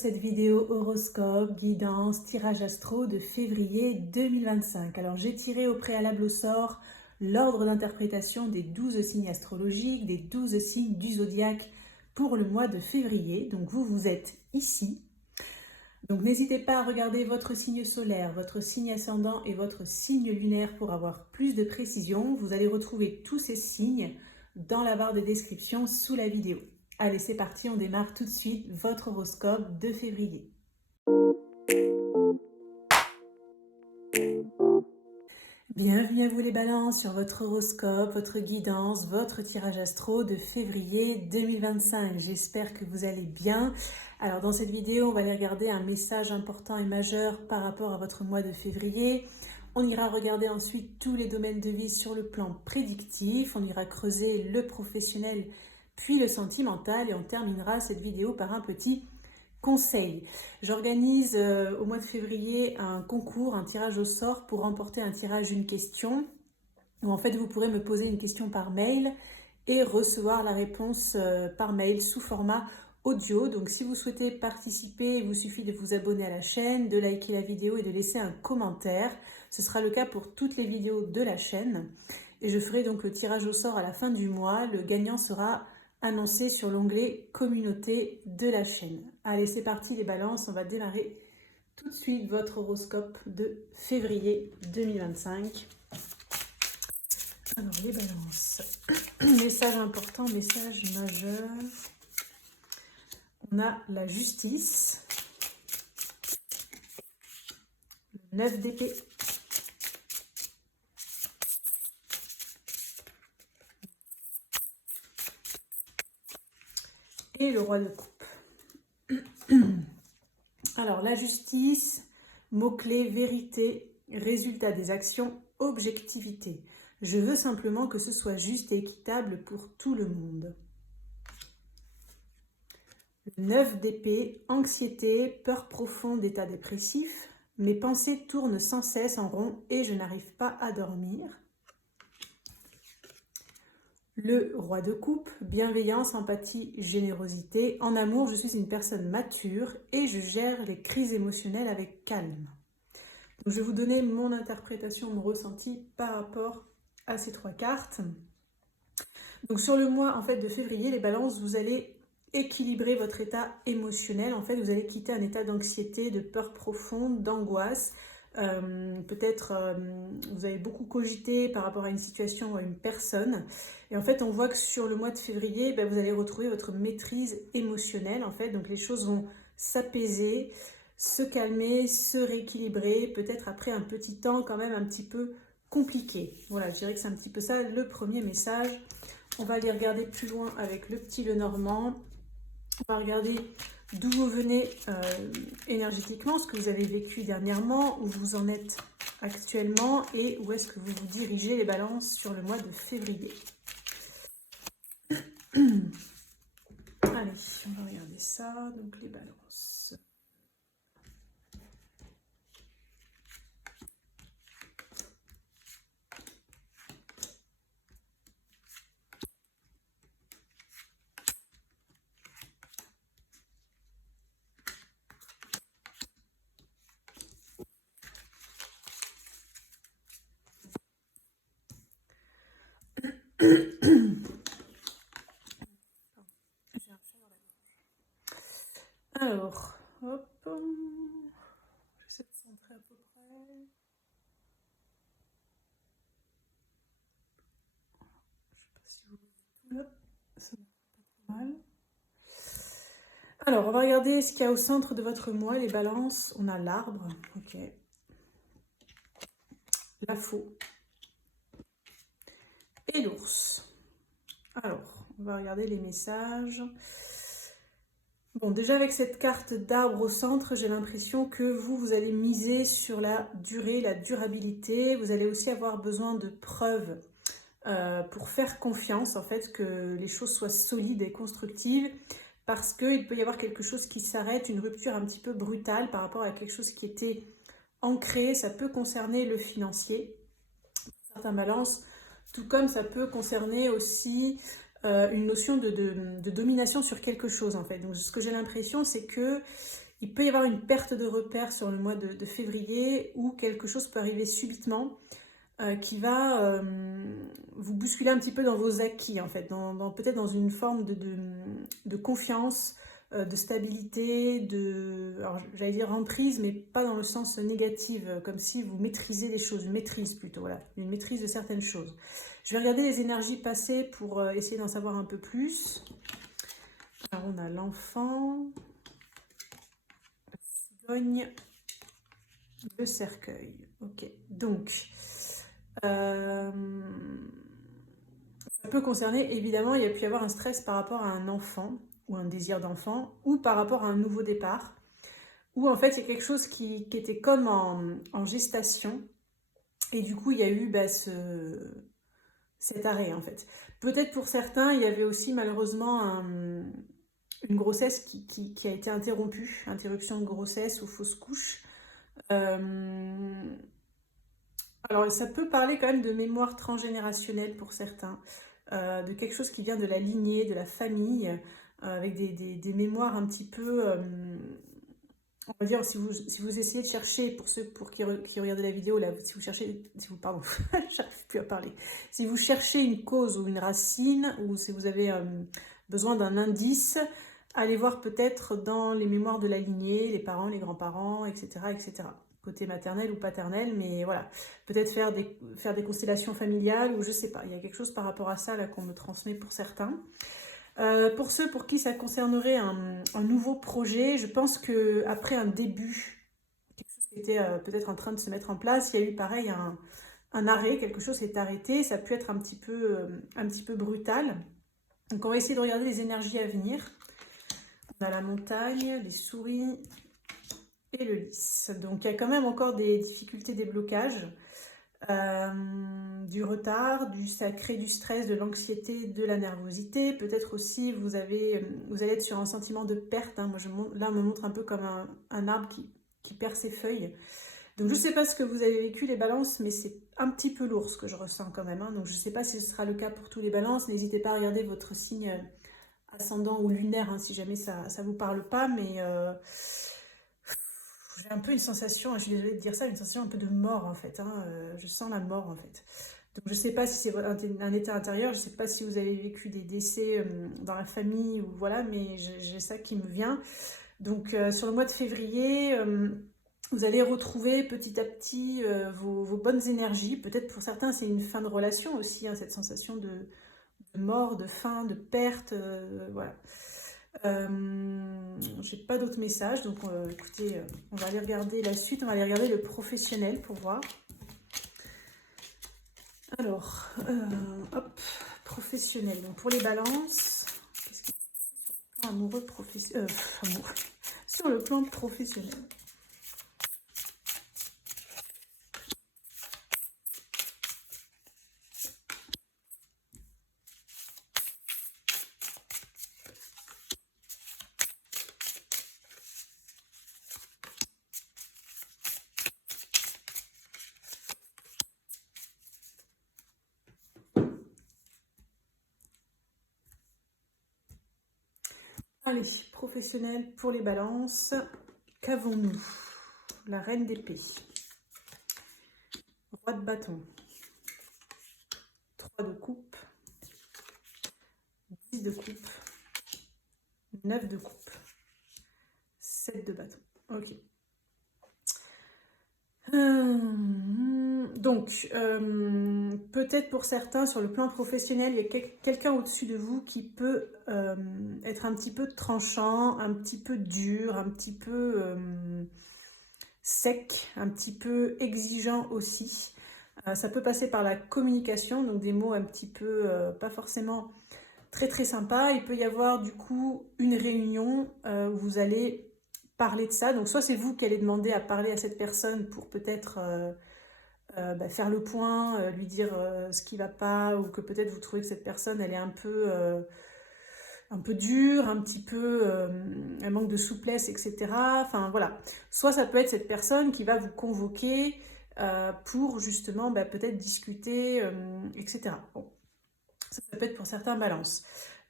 cette vidéo horoscope, guidance, tirage astro de février 2025. Alors j'ai tiré au préalable au sort l'ordre d'interprétation des 12 signes astrologiques, des 12 signes du zodiaque pour le mois de février. Donc vous êtes ici. Donc n'hésitez pas à regarder votre signe solaire, votre signe ascendant et votre signe lunaire pour avoir plus de précision. Vous allez retrouver tous ces signes dans la barre de description sous la vidéo. Allez, c'est parti, on démarre tout de suite votre horoscope de février. Bienvenue à vous les balances sur votre horoscope, votre guidance, votre tirage astro de février 2025. J'espère que vous allez bien. Alors dans cette vidéo, on va aller regarder un message important et majeur par rapport à votre mois de février. On ira regarder ensuite tous les domaines de vie sur le plan prédictif. On ira creuser le professionnel puis le sentimental et on terminera cette vidéo par un petit conseil. J'organise au mois de février un concours, un tirage au sort pour remporter un tirage une question où en fait vous pourrez me poser une question par mail et recevoir la réponse par mail sous format audio. Donc si vous souhaitez participer, il vous suffit de vous abonner à la chaîne, de liker la vidéo et de laisser un commentaire. Ce sera le cas pour toutes les vidéos de la chaîne. Et je ferai donc le tirage au sort à la fin du mois. Le gagnant sera annoncé sur l'onglet communauté de la chaîne. Allez, c'est parti les balances, on va démarrer tout de suite votre horoscope de février 2025. Alors les balances, message important, message majeur. On a la justice, le 9 d'épée, et le roi de coupe. Alors la justice, mot-clé vérité, résultat des actions, objectivité. Je veux simplement que ce soit juste et équitable pour tout le monde. Le 9 d'épée, anxiété, peur profonde, état dépressif. Mes pensées tournent sans cesse en rond et je n'arrive pas à dormir. Le roi de coupe, bienveillance, empathie, générosité. En amour, je suis une personne mature et je gère les crises émotionnelles avec calme. Donc, je vais vous donner mon interprétation, mon ressenti par rapport à ces trois cartes. Donc sur le mois en fait de février, les balances, vous allez équilibrer votre état émotionnel. En fait, vous allez quitter un état d'anxiété, de peur profonde, d'angoisse. Peut-être vous avez beaucoup cogité par rapport à une situation ou à une personne. Et en fait, on voit que sur le mois de février, vous allez retrouver votre maîtrise émotionnelle. En fait, donc les choses vont s'apaiser, se calmer, se rééquilibrer. Peut-être après un petit temps quand même un petit peu compliqué. Voilà, je dirais que c'est un petit peu ça le premier message. On va aller regarder plus loin avec le petit Lenormand. On va regarder d'où vous venez énergétiquement, ce que vous avez vécu dernièrement, où vous en êtes actuellement et où est-ce que vous vous dirigez les balances sur le mois de février. Allez, on va regarder ça. Donc les balances. Alors, hop, j'essaie de centrer à peu près. Je sais pas si vous voyez tout là, ça ne va pas trop mal. Alors, on va regarder ce qu'il y a au centre de votre mois, les balances. On a l'arbre, ok. La faux et l'ours. Alors, on va regarder les messages. Bon, déjà avec cette carte d'arbre au centre, j'ai l'impression que vous allez miser sur la durée, la durabilité. Vous allez aussi avoir besoin de preuves pour faire confiance, en fait, que les choses soient solides et constructives. Parce qu'il peut y avoir quelque chose qui s'arrête, une rupture un petit peu brutale par rapport à quelque chose qui était ancré. Ça peut concerner le financier, certaines balances, tout comme ça peut concerner aussi une notion de domination sur quelque chose en fait. Donc ce que j'ai l'impression, c'est que Il peut y avoir une perte de repère sur le mois de février où quelque chose peut arriver subitement qui va vous bousculer un petit peu dans vos acquis en fait, peut-être dans une forme de confiance, de stabilité, alors j'allais dire emprise, mais pas dans le sens négatif, comme si vous maîtrisez les choses, une maîtrise plutôt, voilà, une maîtrise de certaines choses. Je vais regarder les énergies passées pour essayer d'en savoir un peu plus. Alors on a l'enfant, la cigogne, le cercueil. Ok, donc ça peut concerner, évidemment, il y a pu y avoir un stress par rapport à un enfant, ou un désir d'enfant, ou par rapport à un nouveau départ, ou en fait, il y a quelque chose qui était comme en gestation, et du coup, il y a eu cet arrêt, en fait. Peut-être pour certains, il y avait aussi malheureusement une grossesse qui a été interrompue, interruption de grossesse ou fausse couche. Alors, ça peut parler quand même de mémoire transgénérationnelle pour certains, de quelque chose qui vient de la lignée, de la famille, avec des mémoires un petit peu, on va dire, si vous essayez de chercher, pour ceux qui regardent la vidéo, là, si vous cherchez, pardon, j'arrive plus à parler, si vous cherchez une cause ou une racine, ou si vous avez besoin d'un indice, allez voir peut-être dans les mémoires de la lignée, les parents, les grands-parents, etc., etc., côté maternel ou paternel, mais voilà, peut-être faire des constellations familiales, ou je sais pas, il y a quelque chose par rapport à ça là qu'on me transmet pour certains. Pour ceux pour qui ça concernerait un nouveau projet, je pense qu'après un début, quelque chose qui était peut-être en train de se mettre en place, il y a eu pareil un arrêt, quelque chose s'est arrêté, ça a pu être un petit peu brutal. Donc on va essayer de regarder les énergies à venir. On a la montagne, les souris et le lys. Donc il y a quand même encore des difficultés, des blocages. Du retard, ça crée du stress, de l'anxiété, de la nervosité. Peut-être aussi vous allez être sur un sentiment de perte. Moi, là, on me montre un peu comme un arbre qui perd ses feuilles. Donc je ne sais pas ce que vous avez vécu les balances, mais c'est un petit peu lourd ce que je ressens quand même. Donc je ne sais pas si ce sera le cas pour tous les balances. N'hésitez pas à regarder votre signe ascendant ou lunaire si jamais ça ne vous parle pas, mais j'ai un peu une sensation, je suis désolée de dire ça, une sensation un peu de mort en fait. Je sens la mort en fait. Donc je ne sais pas si c'est un état intérieur, je ne sais pas si vous avez vécu des décès dans la famille ou voilà, mais j'ai ça qui me vient. Donc sur le mois de février, vous allez retrouver petit à petit vos bonnes énergies. Peut-être pour certains c'est une fin de relation aussi, cette sensation de mort, de fin, de perte, voilà. J'ai pas d'autres messages, donc écoutez, on va aller regarder la suite, on va aller regarder le professionnel pour voir. Alors, hop, professionnel. Donc pour les balances, qu'est-ce qu'il y a sur le plan amoureux sur le plan professionnel. Allez, professionnel pour les balances. Qu'avons-nous? La reine d'épée. Roi de bâton. 3 de coupe. 10 de coupe. 9 de coupe. 7 de bâton. Ok. Donc, peut-être pour certains, sur le plan professionnel, il y a quelqu'un au-dessus de vous qui peut être un petit peu tranchant, un petit peu dur, un petit peu sec, un petit peu exigeant aussi. Ça peut passer par la communication, donc des mots un petit peu pas forcément très très sympas. Il peut y avoir du coup une réunion où vous allez parler de ça. Donc soit c'est vous qui allez demander à parler à cette personne pour peut-être faire le point, lui dire ce qui ne va pas, ou que peut-être vous trouvez que cette personne elle est un peu dure, un petit peu elle manque de souplesse, etc. Enfin voilà. Soit ça peut être cette personne qui va vous convoquer pour justement peut-être discuter, etc. Bon. Ça peut être pour certains balances.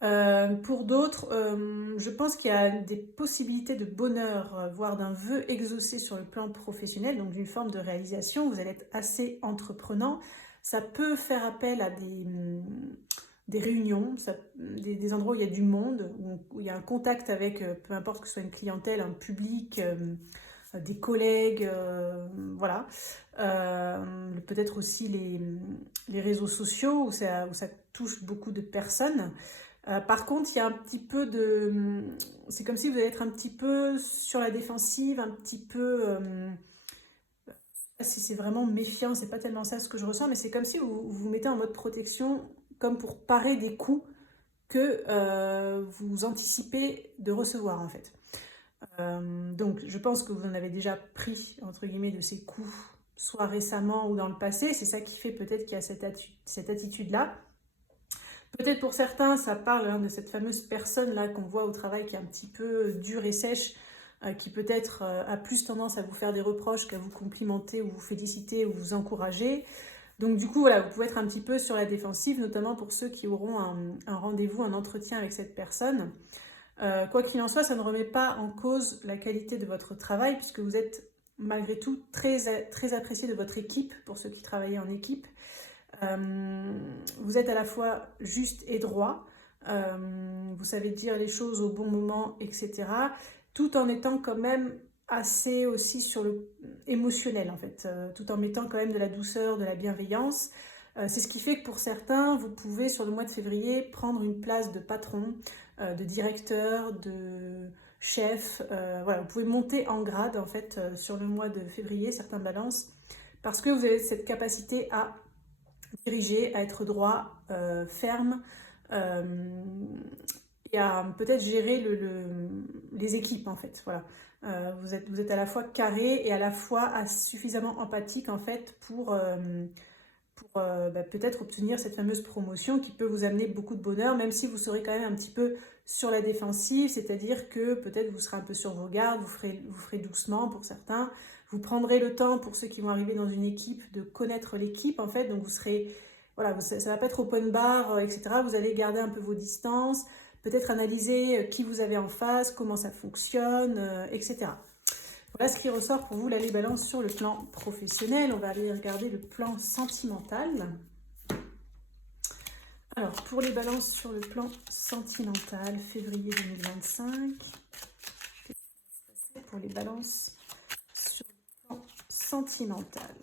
Pour d'autres, je pense qu'il y a des possibilités de bonheur, voire d'un vœu exaucé sur le plan professionnel, donc d'une forme de réalisation. Vous allez être assez entreprenant. Ça peut faire appel à des réunions, des endroits où il y a du monde, où il y a un contact avec, peu importe que ce soit une clientèle, un public, des collègues, voilà. Peut-être aussi les réseaux sociaux où ça touche beaucoup de personnes. Par contre, il y a un petit peu de... C'est comme si vous allez être un petit peu sur la défensive, un petit peu... si c'est vraiment méfiant, c'est pas tellement ça ce que je ressens, mais c'est comme si vous vous mettez en mode protection, comme pour parer des coups que vous anticipez de recevoir en fait. Donc je pense que vous en avez déjà pris, entre guillemets, de ces coups, soit récemment ou dans le passé. C'est ça qui fait peut-être qu'il y a cette attitude-là. Peut-être pour certains, ça parle de cette fameuse personne-là qu'on voit au travail qui est un petit peu dure et sèche, qui peut-être a plus tendance à vous faire des reproches qu'à vous complimenter ou vous féliciter ou vous encourager. Donc du coup, voilà, vous pouvez être un petit peu sur la défensive, notamment pour ceux qui auront un rendez-vous, un entretien avec cette personne. Quoi qu'il en soit, ça ne remet pas en cause la qualité de votre travail, puisque vous êtes malgré tout très apprécié de votre équipe, pour ceux qui travaillent en équipe. Vous êtes à la fois juste et droit, vous savez dire les choses au bon moment, etc. Tout en étant quand même assez aussi sur le émotionnel en fait, tout en mettant quand même de la douceur, de la bienveillance. C'est ce qui fait que pour certains, vous pouvez sur le mois de février prendre une place de patron, de directeur, de chef. Voilà, vous pouvez monter en grade en fait sur le mois de février, certains balances, parce que vous avez cette capacité à diriger, à être droit, ferme, et à peut-être gérer les équipes en fait. Voilà. Vous êtes à la fois carré et à la fois suffisamment empathique en fait pour peut-être obtenir cette fameuse promotion qui peut vous amener beaucoup de bonheur, même si vous serez quand même un petit peu sur la défensive, c'est-à-dire que peut-être vous serez un peu sur vos gardes, vous ferez doucement pour certains, vous prendrez le temps pour ceux qui vont arriver dans une équipe de connaître l'équipe en fait, donc vous serez, voilà, ça va pas être open bar, etc. Vous allez garder un peu vos distances, peut-être analyser qui vous avez en face, comment ça fonctionne, etc. Voilà ce qui ressort pour vous, là, les balances sur le plan professionnel. On va aller regarder le plan sentimental. Alors, pour les balances sur le plan sentimental, février 2025. Qu'est-ce qui va se passer pour les balances sur le plan sentimental?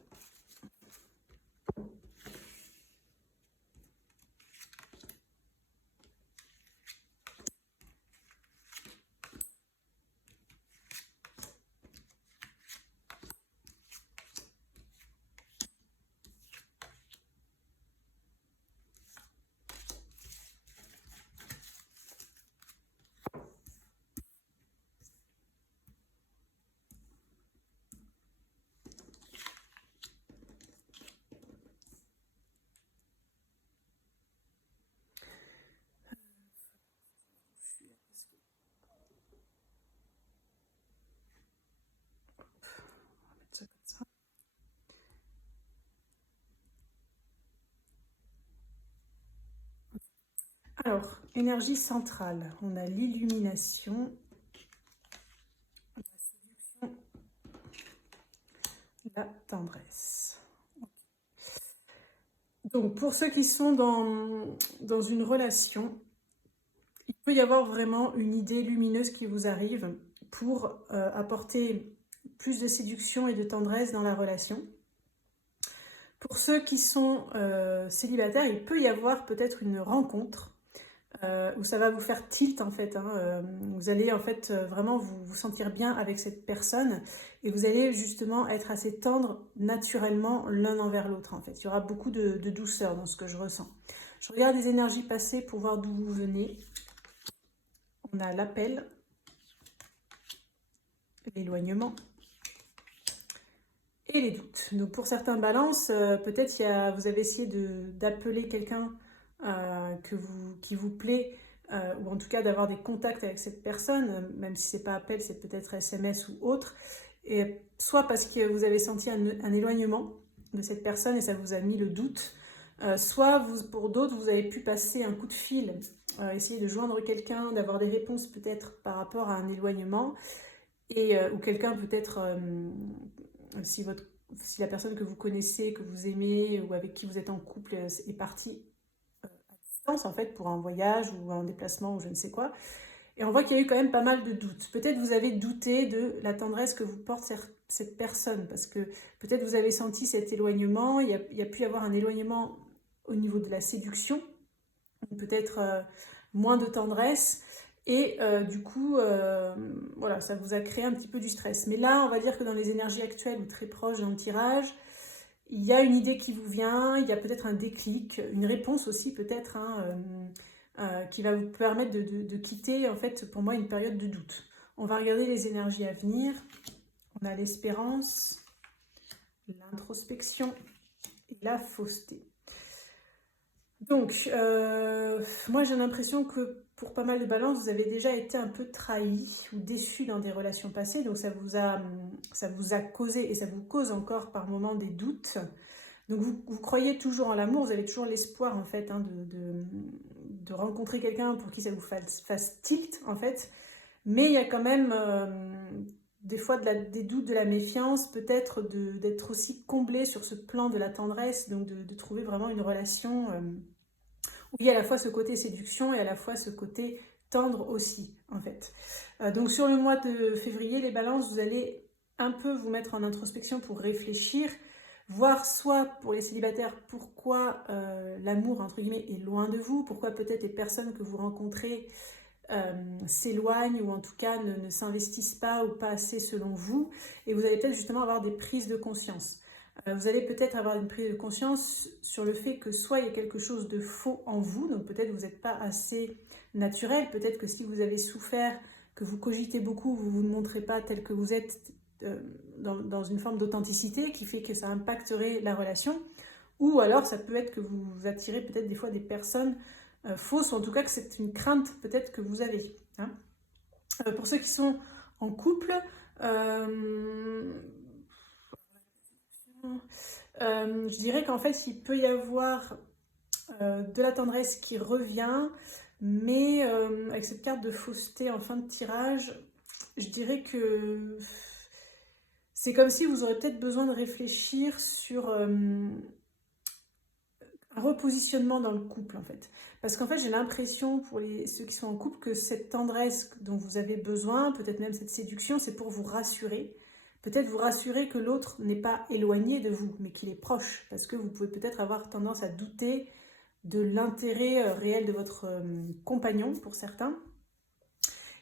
Alors, énergie centrale, on a l'illumination, la séduction, la tendresse. Donc, pour ceux qui sont dans une relation, il peut y avoir vraiment une idée lumineuse qui vous arrive pour apporter plus de séduction et de tendresse dans la relation. Pour ceux qui sont célibataires, il peut y avoir peut-être une rencontre où ça va vous faire tilt en fait. Vous allez en fait vraiment vous sentir bien avec cette personne et vous allez justement être assez tendre naturellement l'un envers l'autre en fait. Il y aura beaucoup de douceur dans ce que je ressens. Je regarde les énergies passées pour voir d'où vous venez. On a l'appel, l'éloignement et les doutes. Donc pour certains balances, peut-être vous avez essayé d'appeler quelqu'un qui vous plaît, ou en tout cas d'avoir des contacts avec cette personne, même si c'est pas appel, c'est peut-être SMS ou autre, et soit parce que vous avez senti un éloignement de cette personne et ça vous a mis le doute, soit pour d'autres, vous avez pu passer un coup de fil essayer de joindre quelqu'un, d'avoir des réponses peut-être par rapport à un éloignement, ou quelqu'un peut-être, si la personne que vous connaissez, que vous aimez ou avec qui vous êtes en couple est partie à distance en fait pour un voyage ou un déplacement ou je ne sais quoi. Et on voit qu'il y a eu quand même pas mal de doutes. Peut-être vous avez douté de la tendresse que vous porte cette personne, parce que peut-être vous avez senti cet éloignement, il y a pu y avoir un éloignement au niveau de la séduction, peut-être moins de tendresse, et du coup, voilà, ça vous a créé un petit peu du stress. Mais là, on va dire que dans les énergies actuelles ou très proches dans le tirage, il y a une idée qui vous vient, il y a peut-être un déclic, une réponse aussi peut-être, hein, qui va vous permettre de quitter, en fait, pour moi, une période de doute. On va regarder les énergies à venir. On a l'espérance, l'introspection et la fausseté. Donc, moi, j'ai l'impression que pour pas mal de balances, vous avez déjà été un peu trahi ou déçu dans des relations passées. Donc, ça vous a causé et ça vous cause encore par moments des doutes. Donc, vous croyez toujours en l'amour, vous avez toujours l'espoir, en fait, hein, de rencontrer quelqu'un pour qui ça vous fasse tilt, en fait. Mais il y a quand même des fois des doutes, de la méfiance, peut-être d'être aussi comblé sur ce plan de la tendresse, donc de trouver vraiment une relation où il y a à la fois ce côté séduction et à la fois ce côté tendre aussi, en fait. Donc sur le mois de février, les balances, vous allez un peu vous mettre en introspection pour réfléchir, voir soit pour les célibataires pourquoi l'amour entre guillemets est loin de vous, pourquoi peut-être les personnes que vous rencontrez s'éloignent ou en tout cas ne s'investissent pas ou pas assez selon vous, et vous allez peut-être justement avoir des prises de conscience. Vous allez peut-être avoir une prise de conscience sur le fait que soit il y a quelque chose de faux en vous, donc peut-être vous n'êtes pas assez naturel, peut-être que si vous avez souffert, que vous cogitez beaucoup, vous ne montrez pas tel que vous êtes, dans une forme d'authenticité qui fait que ça impacterait la relation, ou alors ça peut être que vous attirez peut-être des fois des personnes fausses, ou en tout cas que c'est une crainte peut-être que vous avez. Hein. Pour ceux qui sont en couple, je dirais qu'en fait il peut y avoir de la tendresse qui revient, mais avec cette carte de fausseté en fin de tirage, je dirais que c'est comme si vous aurez peut-être besoin de réfléchir sur un repositionnement dans le couple, en fait. Parce qu'en fait, j'ai l'impression, pour ceux qui sont en couple, que cette tendresse dont vous avez besoin, peut-être même cette séduction, c'est pour vous rassurer. Peut-être vous rassurer que l'autre n'est pas éloigné de vous, mais qu'il est proche. Parce que vous pouvez peut-être avoir tendance à douter de l'intérêt réel de votre compagnon, pour certains.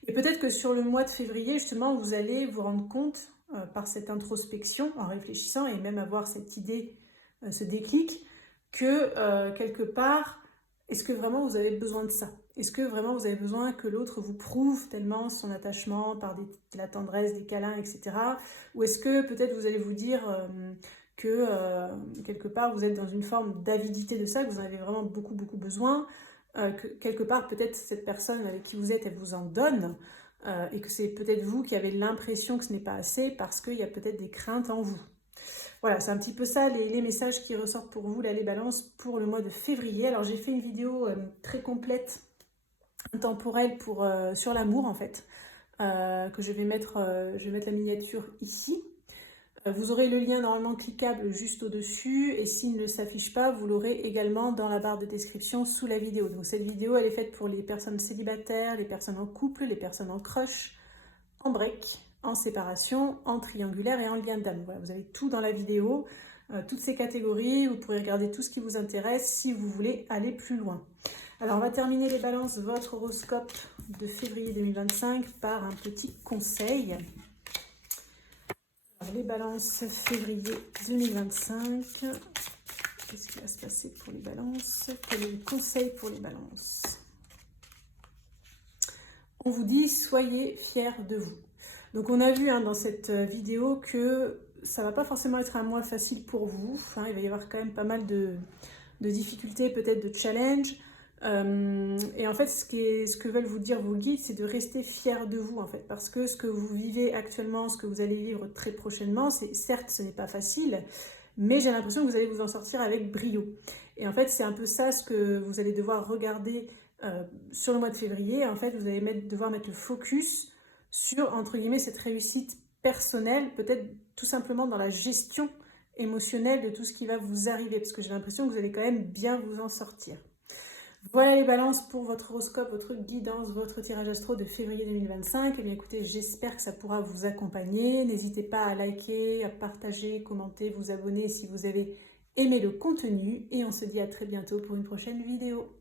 Et peut-être que sur le mois de février, justement, vous allez vous rendre compte, par cette introspection, en réfléchissant, et même avoir cette idée, ce déclic, que quelque part, est-ce que vraiment vous avez besoin de ça? Est-ce que vraiment vous avez besoin que l'autre vous prouve tellement son attachement par de la tendresse, des câlins, etc. Ou est-ce que peut-être vous allez vous dire que quelque part vous êtes dans une forme d'avidité de ça, que vous en avez vraiment beaucoup besoin, que quelque part peut-être cette personne avec qui vous êtes, elle vous en donne, et que c'est peut-être vous qui avez l'impression que ce n'est pas assez parce qu'il y a peut-être des craintes en vous. Voilà, c'est un petit peu ça les messages qui ressortent pour vous, là, les balances, pour le mois de février. Alors j'ai fait une vidéo très complète, intemporelle, sur l'amour en fait, que je vais mettre la miniature ici. Vous aurez le lien normalement cliquable juste au-dessus, et s'il ne s'affiche pas, vous l'aurez également dans la barre de description sous la vidéo. Donc cette vidéo, elle est faite pour les personnes célibataires, les personnes en couple, les personnes en crush, en break, en séparation, en triangulaire et en lien d'âme. Voilà, vous avez tout dans la vidéo, toutes ces catégories, vous pourrez regarder tout ce qui vous intéresse si vous voulez aller plus loin. Alors on va terminer les balances, votre horoscope de février 2025 par un petit conseil. Alors, les balances février 2025, qu'est-ce qui va se passer pour les balances? Quel est le conseil pour les balances? On vous dit, soyez fiers de vous. Donc on a vu dans cette vidéo que ça va pas forcément être un mois facile pour vous. Il va y avoir quand même pas mal de difficultés, peut-être de challenges. Et en fait, ce que veulent vous dire vos guides, c'est de rester fiers de vous, en fait. Parce que ce que vous vivez actuellement, ce que vous allez vivre très prochainement, certes, ce n'est pas facile, mais j'ai l'impression que vous allez vous en sortir avec brio. Et en fait, c'est un peu ça ce que vous allez devoir regarder sur le mois de février, en fait, vous allez devoir mettre le focus sur, entre guillemets, cette réussite personnelle, peut-être tout simplement dans la gestion émotionnelle de tout ce qui va vous arriver, parce que j'ai l'impression que vous allez quand même bien vous en sortir. Voilà les balances pour votre horoscope, votre guidance, votre tirage astro de février 2025. Eh bien écoutez, j'espère que ça pourra vous accompagner. N'hésitez pas à liker, à partager, commenter, vous abonner si vous avez aimé le contenu. Et on se dit à très bientôt pour une prochaine vidéo.